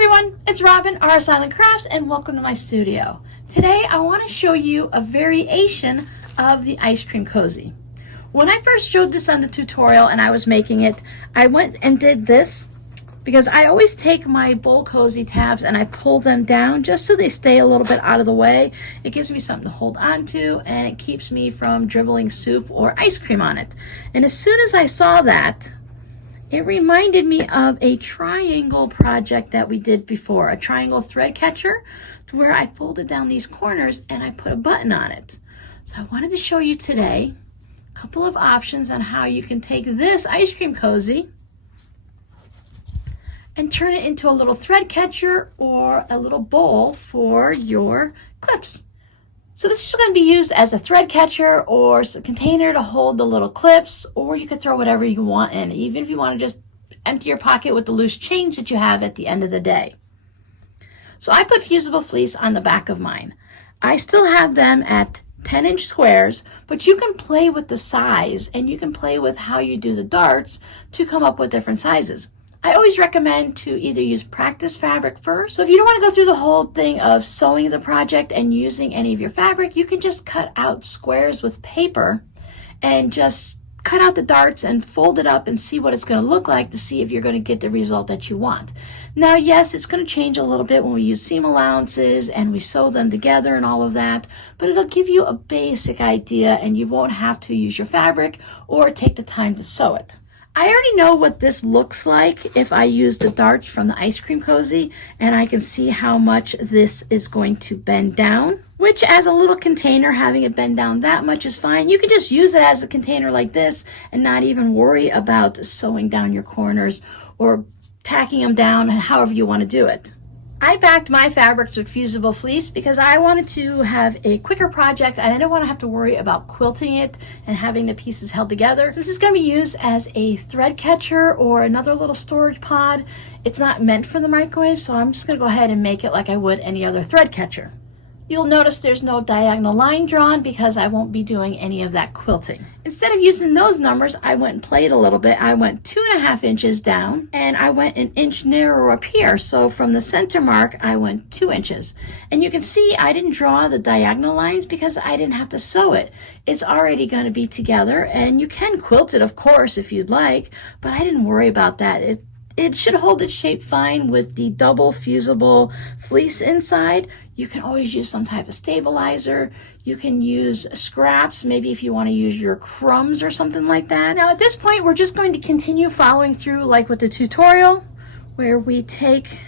everyone, it's Robin, RsIslandCrafts, and welcome to my studio. Today I want to show you a variation of the ice cream cozy. When I first showed this on the tutorial and I was making it, I went and did this because I always take my bowl cozy tabs and I pull them down just so they stay a little bit out of the way. It gives me something to hold on to and it keeps me from dribbling soup or ice cream on it. And as soon as I saw that, it reminded me of a triangle project that we did before, a triangle thread catcher, to where I folded down these corners and I put a button on it. So I wanted to show you today a couple of options on how you can take this ice cream cozy and turn it into a little thread catcher or a little bowl for your clips. So this is going to be used as a thread catcher or a container to hold the little clips, or you could throw whatever you want in, even if you want to just empty your pocket with the loose change that you have at the end of the day. So I put fusible fleece on the back of mine. I still have them at 10-inch squares, but you can play with the size and you can play with how you do the darts to come up with different sizes. I always recommend to either use practice fabric first. So if you don't want to go through the whole thing of sewing the project and using any of your fabric, you can just cut out squares with paper and just cut out the darts and fold it up and see what it's going to look like to see if you're going to get the result that you want. Now, yes, it's going to change a little bit when we use seam allowances and we sew them together and all of that, but it'll give you a basic idea and you won't have to use your fabric or take the time to sew it. I already know what this looks like if I use the darts from the ice cream cozy, and I can see how much this is going to bend down, which as a little container, having it bend down that much is fine. You can just use it as a container like this and not even worry about sewing down your corners or tacking them down, however you want to do it. I backed my fabrics with fusible fleece because I wanted to have a quicker project and I didn't want to have to worry about quilting it and having the pieces held together. This is going to be used as a thread catcher or another little storage pod. It's not meant for the microwave, so I'm just going to go ahead and make it like I would any other thread catcher. You'll notice there's no diagonal line drawn because I won't be doing any of that quilting. Instead of using those numbers, I went and played a little bit. I went 2.5 inches down and I went an inch narrower up here. So from the center mark, I went 2 inches. And you can see I didn't draw the diagonal lines because I didn't have to sew it. It's already going to be together, and you can quilt it, of course, if you'd like, but I didn't worry about that. It should hold its shape fine with the double fusible fleece inside. You can always use some type of stabilizer. You can use scraps, maybe if you want to use your crumbs or something like that. Now at this point, we're just going to continue following through like with the tutorial, where we take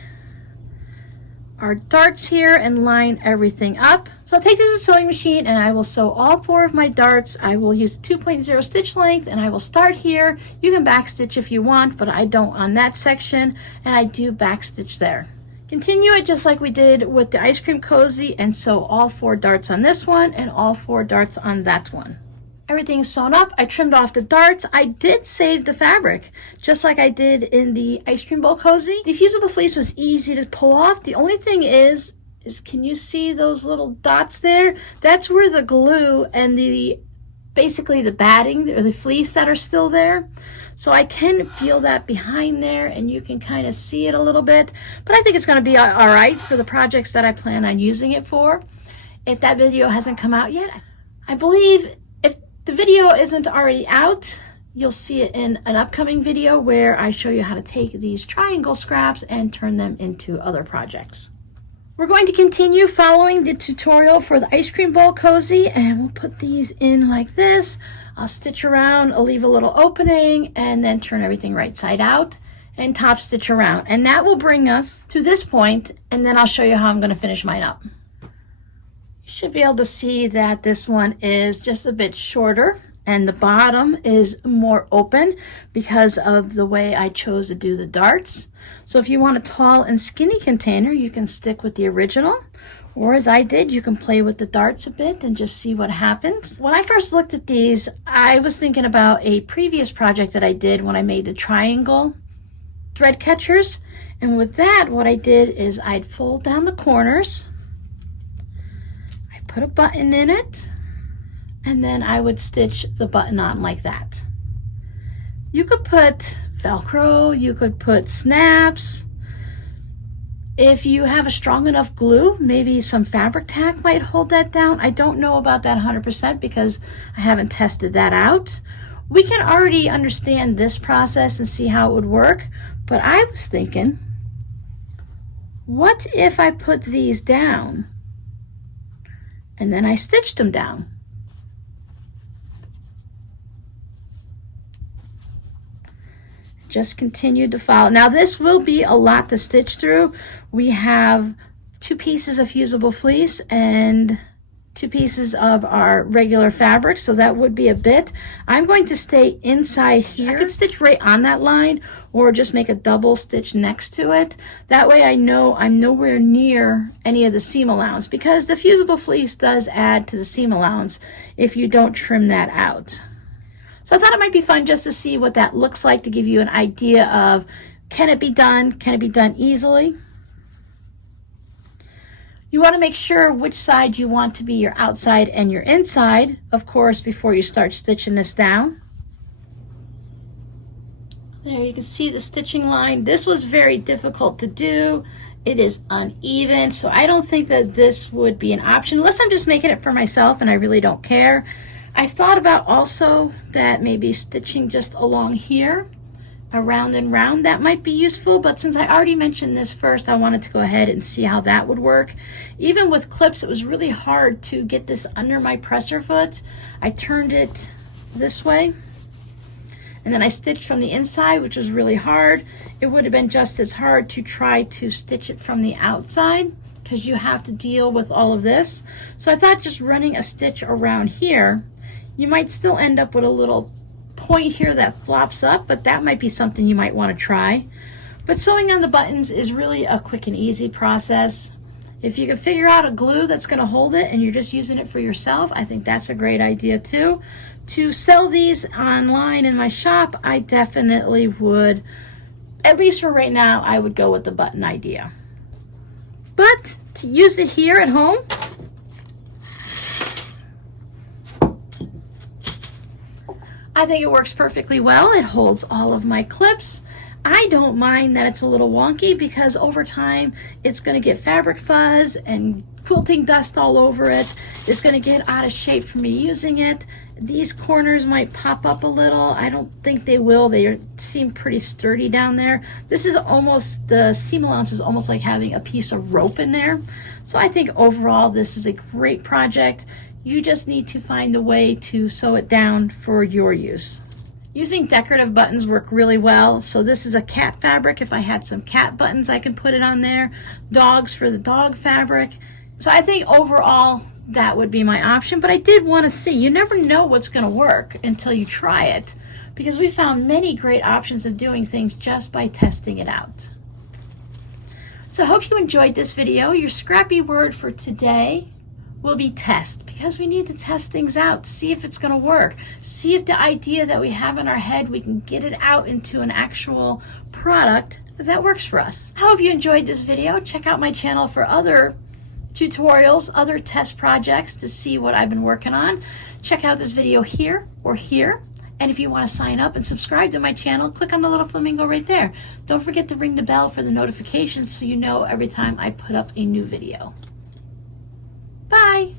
our darts here and line everything up. So I'll take this as a sewing machine and I will sew all 4 of my darts. I will use 2.0 stitch length and I will start here. You can back stitch if you want, but I don't on that section, and I do back stitch there. Continue it just like we did with the ice cream cozy and sew all 4 darts on this one and all 4 darts on that one. Everything's sewn up. I trimmed off the darts. I did save the fabric, just like I did in the ice cream bowl cozy. The fusible fleece was easy to pull off. The only thing is can you see those little dots there? That's where the glue and basically the batting or the fleece that are still there. So I can feel that behind there and you can kind of see it a little bit, but I think it's going to be all right for the projects that I plan on using it for. If that video hasn't come out yet, I believe if the video isn't already out, you'll see it in an upcoming video where I show you how to take these triangle scraps and turn them into other projects. We're going to continue following the tutorial for the ice cream bowl cozy, and we'll put these in like this. I'll stitch around, I'll leave a little opening, and then turn everything right side out and top stitch around. And that will bring us to this point, and then I'll show you how I'm going to finish mine up. You should be able to see that this one is just a bit shorter and the bottom is more open because of the way I chose to do the darts. So if you want a tall and skinny container, you can stick with the original, or as I did, you can play with the darts a bit and just see what happens. When I first looked at these, I was thinking about a previous project that I did when I made the triangle thread catchers, and with that what I did is I'd fold down the corners, I put a button in it, and then I would stitch the button on like that. You could put Velcro, you could put snaps, If you have a strong enough glue, maybe some fabric tack might hold that down. I don't know about that 100% because I haven't tested that out. We can already understand this process and see how it would work, but I was thinking, what if I put these down and then I stitched them down? Just continued to follow. Now this will be a lot to stitch through. We have 2 pieces of fusible fleece and 2 pieces of our regular fabric, so that would be a bit. I'm going to stay inside here. I could stitch right on that line or just make a double stitch next to it. That way I know I'm nowhere near any of the seam allowance, because the fusible fleece does add to the seam allowance if you don't trim that out. So I thought it might be fun just to see what that looks like, to give you an idea of, can it be done? Can it be done easily? You want to make sure which side you want to be your outside and your inside, of course, before you start stitching this down. There you can see the stitching line. This was very difficult to do. It is uneven, so I don't think that this would be an option, unless I'm just making it for myself and I really don't care. I thought about also that maybe stitching just along here, around and round, that might be useful, but since I already mentioned this first, I wanted to go ahead and see how that would work. Even with clips, it was really hard to get this under my presser foot. I turned it this way, and then I stitched from the inside, which was really hard. It would have been just as hard to try to stitch it from the outside, because you have to deal with all of this. So I thought just running a stitch around here, you might still end up with a little point here that flops up, but that might be something you might want to try. But sewing on the buttons is really a quick and easy process. If you can figure out a glue that's going to hold it and you're just using it for yourself, I think that's a great idea too. To sell these online in my shop, I definitely would, at least for right now, I would go with the button idea. But to use it here at home, I think it works perfectly well. It holds all of my clips. I don't mind that it's a little wonky, because over time it's going to get fabric fuzz and quilting dust all over it. It's going to get out of shape from me using it. These corners might pop up a little. I don't think they will. They seem pretty sturdy down there. This is almost, the seam allowance is almost like having a piece of rope in there. So I think overall this is a great project. You just need to find a way to sew it down for your use. Using decorative buttons work really well. So this is a cat fabric. If I had some cat buttons, I can put it on there. Dogs for the dog fabric. So I think overall that would be my option, but I did want to see. You never know what's going to work until you try it, because we found many great options of doing things just by testing it out. So I hope you enjoyed this video. Your scrappy word for today will be test, because we need to test things out, see if it's going to work, see if the idea that we have in our head, we can get it out into an actual product that works for us. I hope you enjoyed this video. Check out my channel for other tutorials, other test projects to see what I've been working on. Check out this video here or here. And if you want to sign up and subscribe to my channel, click on the little flamingo right there. Don't forget to ring the bell for the notifications so you know every time I put up a new video. Bye.